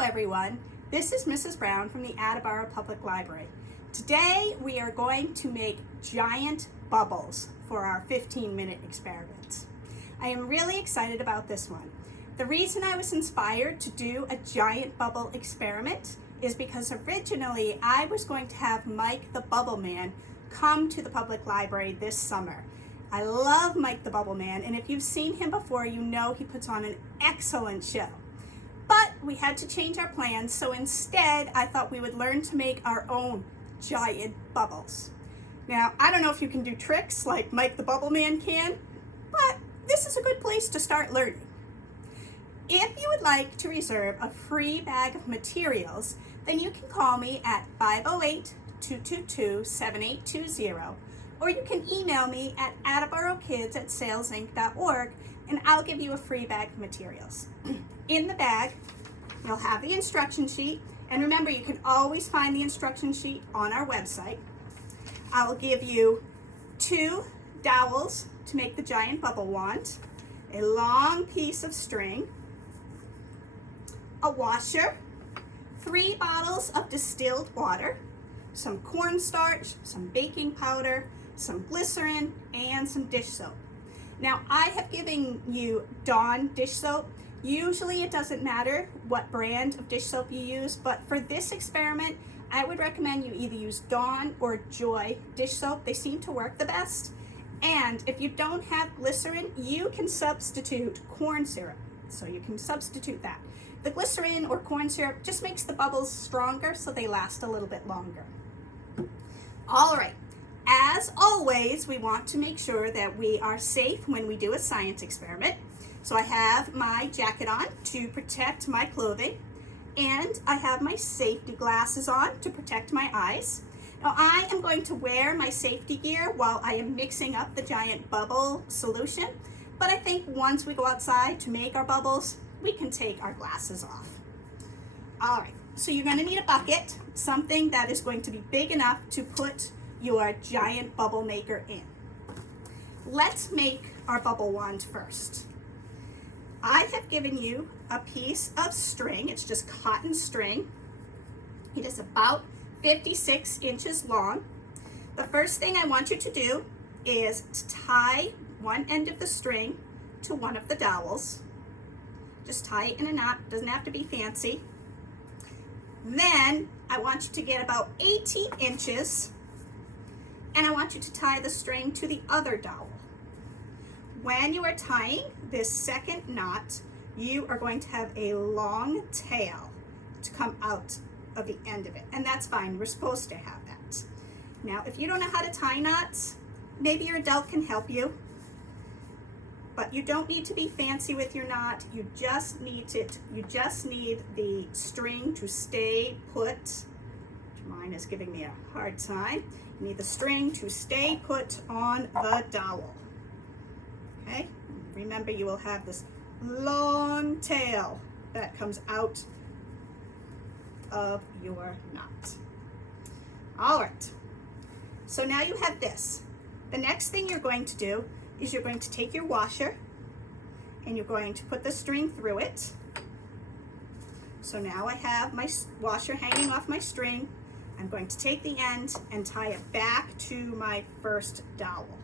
everyone, this is Mrs. Brown from the Attleboro Public Library. Today we are going to make giant bubbles for our 15-minute experiments. I am really excited about this one. The reason I was inspired to do a giant bubble experiment is because originally I was going to have Mike the Bubble Man come to the public library this summer. I love Mike the Bubble Man, and if you've seen him before, you know he puts on an excellent show. But we had to change our plans, so instead I thought we would learn to make our own giant bubbles. Now, I don't know if you can do tricks like Mike the Bubble Man can, but this is a good place to start learning. If you would like to reserve a free bag of materials, then you can call me at 508-222-7820, or you can email me at attleborokids@salesinc.org, and I'll give you a free bag of materials. In the bag, you'll have the instruction sheet, and remember, you can always find the instruction sheet on our website. I'll give you 2 dowels to make the giant bubble wand, a long piece of string, a washer, 3 bottles of distilled water, some cornstarch, some baking powder, some glycerin, and some dish soap. Now, I have given you Dawn dish soap. Usually it doesn't matter what brand of dish soap you use, but for this experiment, I would recommend you either use Dawn or Joy dish soap. They seem to work the best. And if you don't have glycerin, you can substitute corn syrup. So you can substitute that. The glycerin or corn syrup just makes the bubbles stronger, so they last a little bit longer. All right. As always, we want to make sure that we are safe when we do a science experiment. So I have my jacket on to protect my clothing, and I have my safety glasses on to protect my eyes. Now I am going to wear my safety gear while I am mixing up the giant bubble solution, but I think once we go outside to make our bubbles, we can take our glasses off. All right, so you're going to need a bucket, something that is going to be big enough to put your giant bubble maker in. Let's make our bubble wand first. I have given you a piece of string. It's just cotton string. It is about 56 inches long. The first thing I want you to do is to tie one end of the string to one of the dowels. Just tie it in a knot, doesn't have to be fancy. Then I want you to get about 18 inches, and I want you to tie the string to the other dowel. When you are tying this second knot, you are going to have a long tail to come out of the end of it, and that's fine. We're supposed to have that. Now, if you don't know how to tie knots, maybe your adult can help you, but you don't need to be fancy with your knot. You just need the string to stay put. Mine is giving me a hard time. You need the string to stay put on the dowel. Okay, remember, you will have this long tail that comes out of your knot. All right, so now you have this. The next thing you're going to do is you're going to take your washer and you're going to put the string through it. So now I have my washer hanging off my string. I'm going to take the end and tie it back to my first dowel.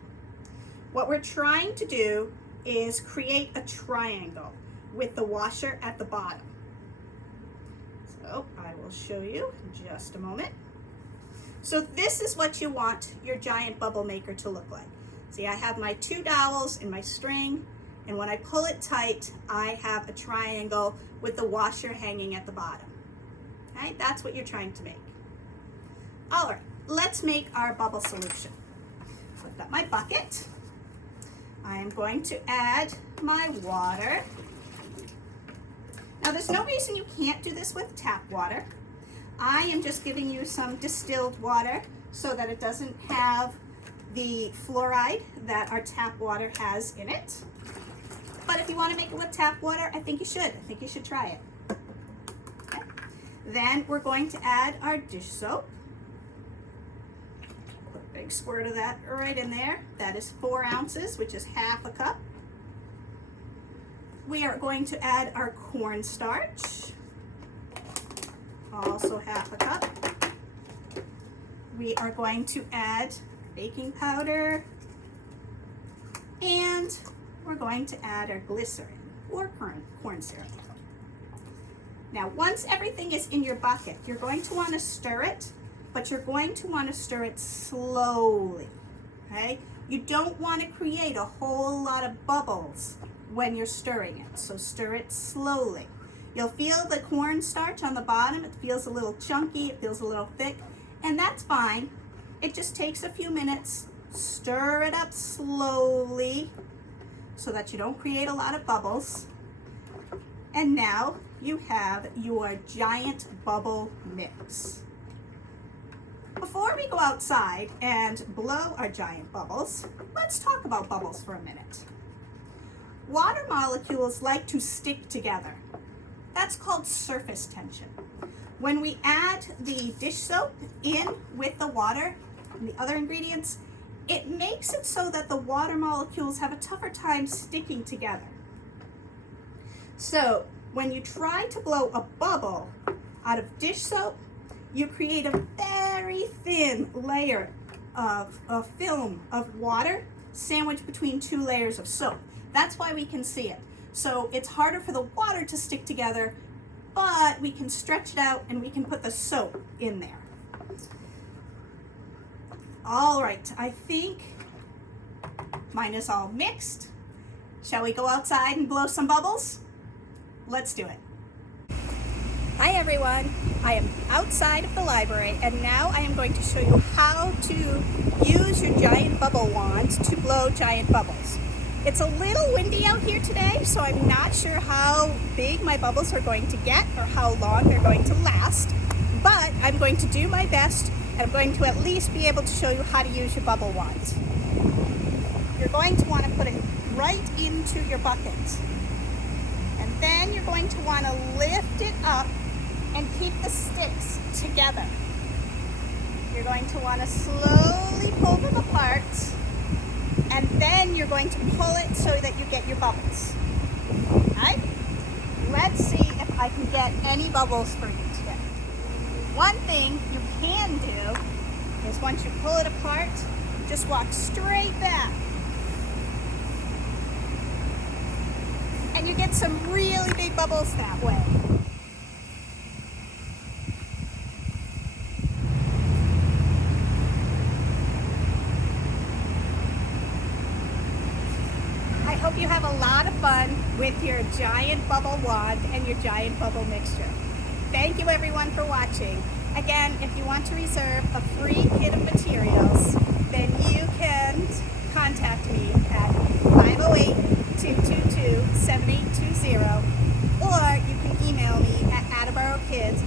What we're trying to do is create a triangle with the washer at the bottom. So I will show you in just a moment. So this is what you want your giant bubble maker to look like. See, I have my 2 dowels and my string, and when I pull it tight, I have a triangle with the washer hanging at the bottom. Okay, that's what you're trying to make. All right, let's make our bubble solution. I've got my bucket. I am going to add my water. Now, there's no reason you can't do this with tap water. I am just giving you some distilled water so that it doesn't have the fluoride that our tap water has in it. But if you want to make it with tap water, I think you should. I think you should try it. Okay. Then we're going to add our dish soap. Put a big squirt of that right in there. That is 4 ounces, which is half a cup. We are going to add our cornstarch. also half a cup. We are going to add baking powder, and we're going to add our glycerin or corn syrup. Now, once everything is in your bucket, you're going to want to stir it, but you're going to want to stir it slowly, okay? You don't want to create a whole lot of bubbles when you're stirring it, so stir it slowly. You'll feel the cornstarch on the bottom. It feels a little chunky, it feels a little thick, and that's fine. It just takes a few minutes. Stir it up slowly so that you don't create a lot of bubbles. And now you have your giant bubble mix. Before we go outside and blow our giant bubbles, let's talk about bubbles for a minute. Water molecules like to stick together. That's called surface tension. When we add the dish soap in with the water and the other ingredients, it makes it so that the water molecules have a tougher time sticking together. So when you try to blow a bubble out of dish soap, you create a very thin layer of film of water sandwiched between two layers of soap. That's why we can see it. So it's harder for the water to stick together, but we can stretch it out and we can put the soap in there. All right, I think mine is all mixed. Shall we go outside and blow some bubbles? Let's do it. Hi everyone, I am outside of the library and now I am going to show you how to use your giant bubble wand to blow giant bubbles. It's a little windy out here today, so I'm not sure how big my bubbles are going to get or how long they're going to last, but I'm going to do my best and I'm going to at least be able to show you how to use your bubble wands. You're going to want to put it right into your bucket. And then you're going to want to lift it up and keep the sticks together. You're going to want to slowly pull them apart, and then you're going to pull it so that you get your bubbles. Alright? Let's see if I can get any bubbles for you today. One thing you can do is once you pull it apart, just walk straight back. And you get some really big bubbles that way. I hope you have a lot of fun with your giant bubble wand and your giant bubble mixture. Thank you everyone for watching. Again, if you want to reserve a free kit of materials, then you can contact me at 508-222-7820, or you can email me at attleborokids